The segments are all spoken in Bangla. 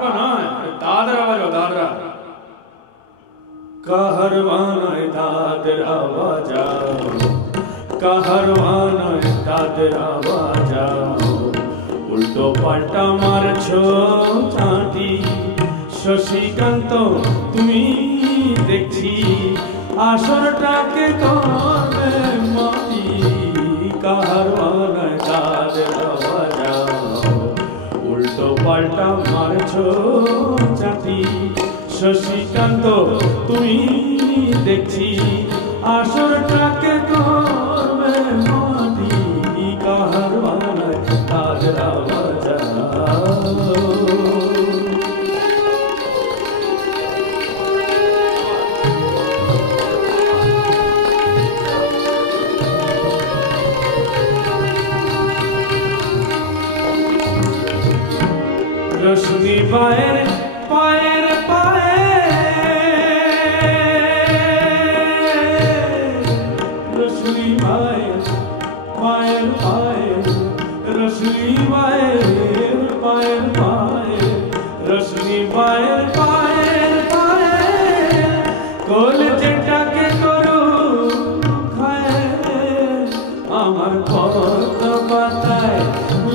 হারপা নয়, দাদরা বাজো, দাদরা। কাহারওয়ানায় দাদরা বাজাও, কাহারওয়ানায় দাদরা বাজাও, উল্টো পাল্টা মারছো চাঁটি। শশীকান্ত তুমি দেখছি আসরটাকে করবে মাটি। কাহারওয়ানায় দাদরা বাজাও, উল্টো পাল্টা মারছো চাঁটি। শশীকান্ত তুমি দেখছি আসরটাকে করবে মাটি। কাহারওয়ানায় দাদরা বাজাও। রশ্মি পায়ের পায়ের পায়ে, রশ্মি পায়ের পায়ের পায়ে, রশ্মি পায়ের পায়ের পায়ে, রশ্মি পায়ের পায়ের পায়ে, কলেজটাকে করো খায়। আমার কত পাতায়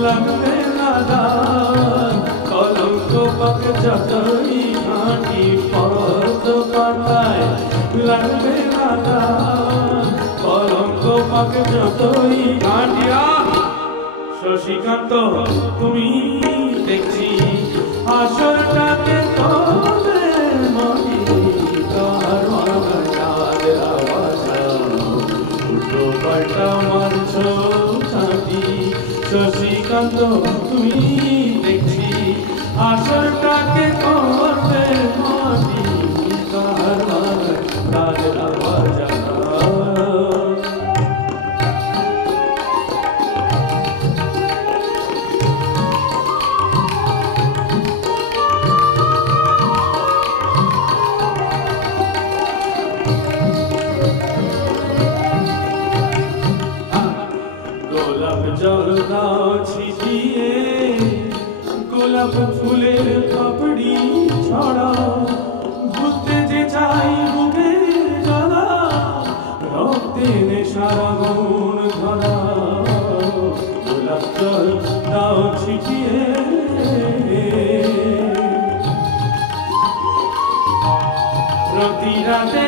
লাগবে না দাগ, কলঙ্ক পাক যতই ঘাঁটি। পদ পাতায় লাগবে না দাগ, কলঙ্ক পাক যতই ঘাঁটি। শশীকান্ত তুমি দেখছি আসরটাকে করবে মাটি। কাহারওয়ানায় দাদরা বাজাও, উল্টো পাল্টা মারছো চাঁটি। শশীকান্ত তুমি দেখছি আসরটাকে করবে মাটি। কাহারওয়ানায় দাদরা বাজাও। গোলাপ জল দাও ছিটিয়ে, গোলাপ ফুলের পাপড়ি ছড়াও। ঘুরতে যে চাই বুকে জ্বালা, রক্তে নেশার আগুন ধরাও। গোলাপ জল দাও ছিটিয়ে, প্রতি রাতে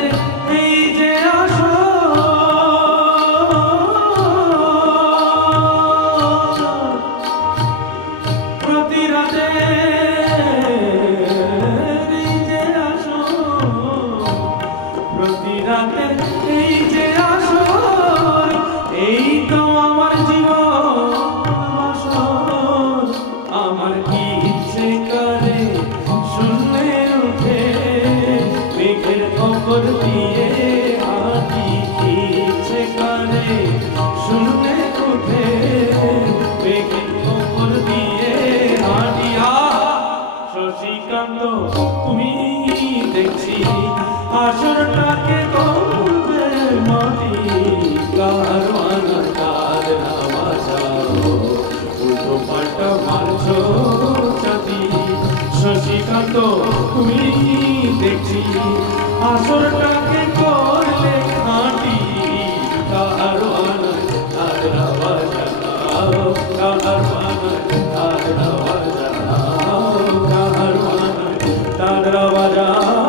এই যে আসো, প্রতি রাতে এই যে আসো, প্রতি রাতে এই যে আসো। এই তো আমার জীবন বাসর, আমার ইচ্ছে করে শূন্যে উঠে মেঘের খবর দিয়ে হাঁটি। ইচ্ছে করে শূন্যে উঠে মেঘের খবর দিয়ে হাঁটি। শশীকান্ত তুমি দেখছি আসরটাকে করবে মাটি। কাহারওয়ানায় দাদরা বাজাও, উল্টো পাল্টা মারছো চাঁটি। শশীকান্ত তুমি দেখছি আসরটাকে করলে খাঁটি। কাহারওয়ানায় দাদরা বাজাও, কাহারওয়ানায় দাদরা বাজাও, কাহারওয়ানায় দাদরা বাজাও।